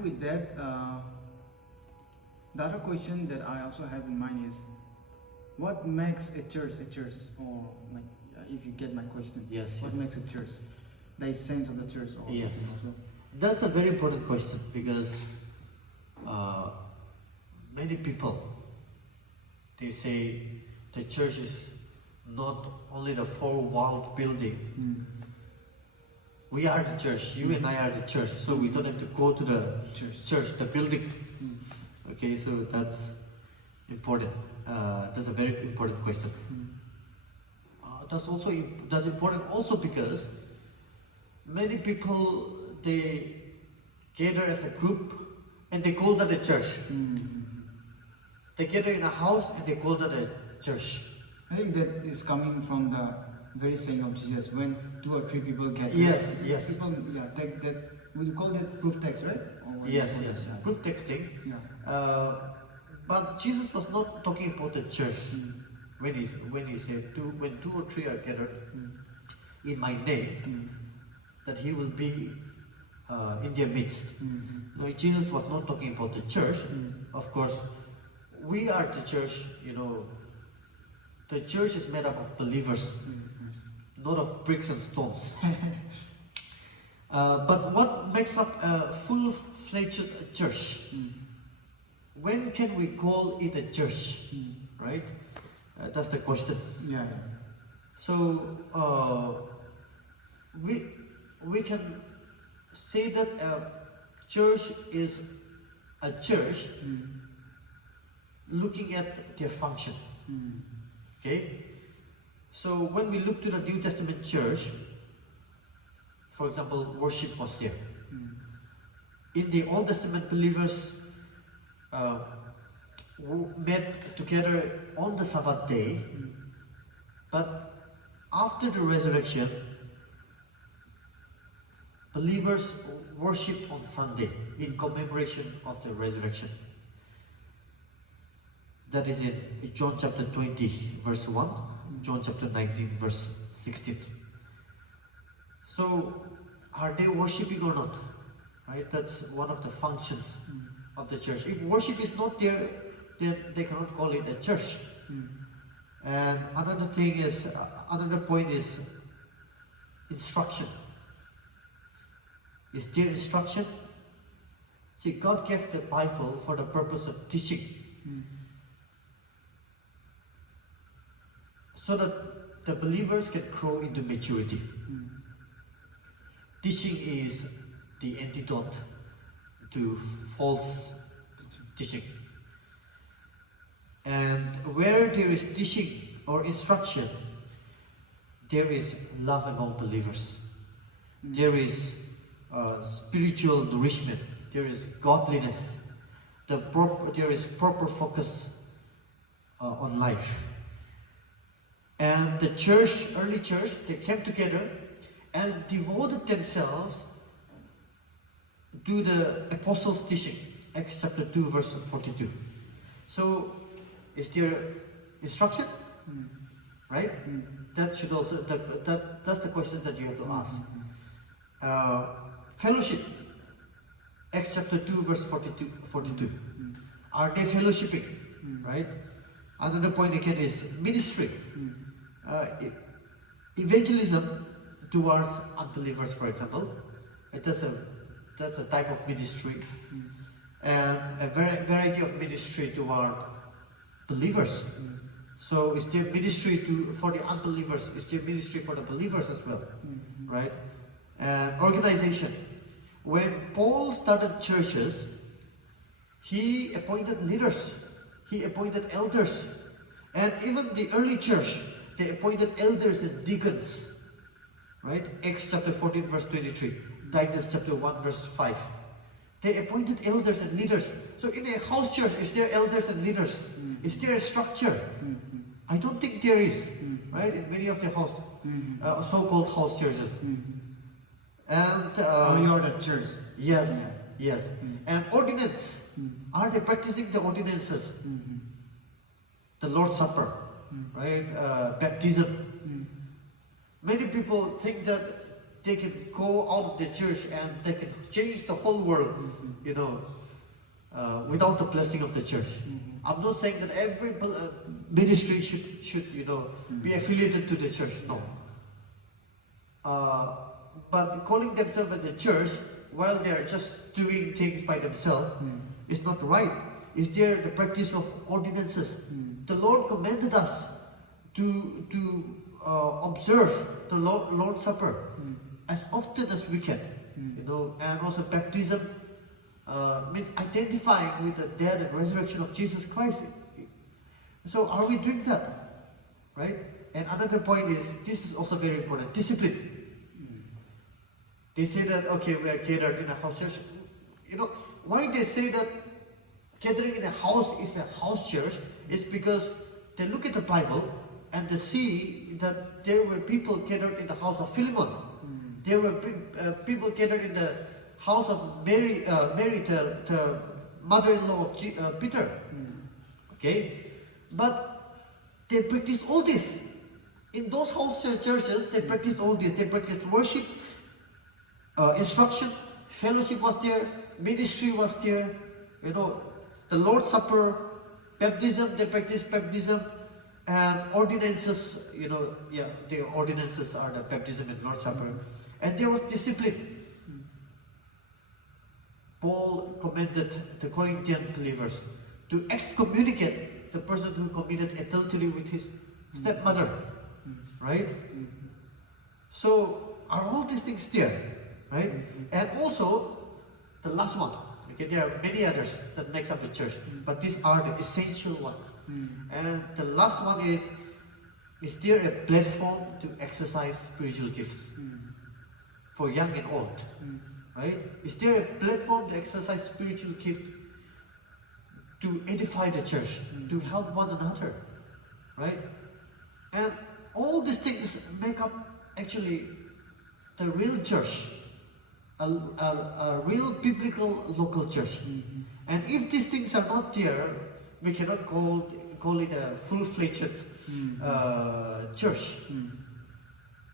Along with that, the other question that I also have in mind is, what makes a church a church? Or like, if you get my question, Yes. what makes a church? The essence of the church. Or Yes. also. That's a very important question because many people, they say the church is not only the four-walled building. We are the church, you and I are the church, so we don't have to go to the church, the building. Okay, so that's important. That's a very important question. That's important also because many people, they gather as a group and they call that a church. They gather in a house and they call that a church. I think that is coming from the very saying of Jesus, when 2 or 3 people gather. Yes. People, take that. We call that proof text, right? Yes. Proof texting. Yeah. But Jesus was not talking about the church when he said when 2 or 3 are gathered in my name, that he will be in their midst. No, Jesus was not talking about the church. Of course, we are the church. The church is made up of believers, not of bricks and stones. But what makes up a full-fledged church? When can we call it a church? Right? That's the question. Yeah. So we can say that a church is a church looking at their function. Okay? So when we look to the New Testament church, for example, worship was there. In the Old Testament, believers met together on the Sabbath day, but after the resurrection, believers worship on Sunday in commemoration of the resurrection. That is in John chapter 20 verse 1, John chapter 19 verse 16. So are they worshipping or not? Right? That's one of the functions of the church. If worship is not there, then they cannot call it a church. And another point is instruction. Is there instruction? See, God gave the Bible for the purpose of teaching. So that the believers can grow into maturity. Teaching is the antidote to false teaching. And where there is teaching or instruction, there is love among believers. There is spiritual nourishment. There is godliness. There is proper focus on life. And the church, early church, they came together and devoted themselves to the apostles' teaching. Acts chapter 2 verse 42. So, is there instruction? Right? That should also, that's the question that you have to ask. Fellowship. Acts chapter 2 verse 42. Are they fellowshipping? Right? Another point again is ministry. Evangelism towards unbelievers, for example. That's a type of ministry. And a variety of ministry toward believers. So is there ministry for the unbelievers? Is there ministry for the believers as well? Right? And organization. When Paul started churches, he appointed leaders. He appointed elders. And even the early church, they appointed elders and deacons. Right? Acts chapter 14 verse 23. Titus chapter 1 verse 5. They appointed elders and leaders. So in a house church, is there elders and leaders? Is there a structure? I don't think there is. Right? In many of the so-called house churches. And you are the church. Yes. And ordinance. Are they practicing the ordinances? The Lord's Supper, right? Baptism. Many people think that they can go out of the church and they can change the whole world. without the blessing of the church. I'm not saying that every ministry should be affiliated to the church. No. But calling themselves as a church while they are just doing things by themselves is not right. Is there the practice of ordinances? The Lord commanded us to observe the Lord's Supper as often as we can. And also baptism means identifying with the death and resurrection of Jesus Christ. So are we doing that? Right? And another point is, this is also very important, discipline. They say that, okay, we are gathered in a house church. Why they say that gathering in a house is a house church is because they look at the Bible and they see that there were people gathered in the house of Philemon. There were people gathered in the house of Mary, the mother-in-law of Peter. Okay? But they practice all this. In those house churches, they practice all this. They practice worship, instruction, fellowship was there, ministry was there, the Lord's Supper, baptism, they practice baptism, and ordinances, the ordinances are the baptism and Lord's Supper. And there was discipline. Paul commanded the Corinthian believers to excommunicate the person who committed adultery with his stepmother. Right? So, are all these things there? Right? And also, the last one. Okay, there are many others that makes up the church, but these are the essential ones. And the last one is there a platform to exercise spiritual gifts for young and old? Right? Is there a platform to exercise spiritual gift to edify the church, to help one another? Right? And all these things make up actually the real church, a real biblical local church. And if these things are not there, we cannot call it a full-fledged church.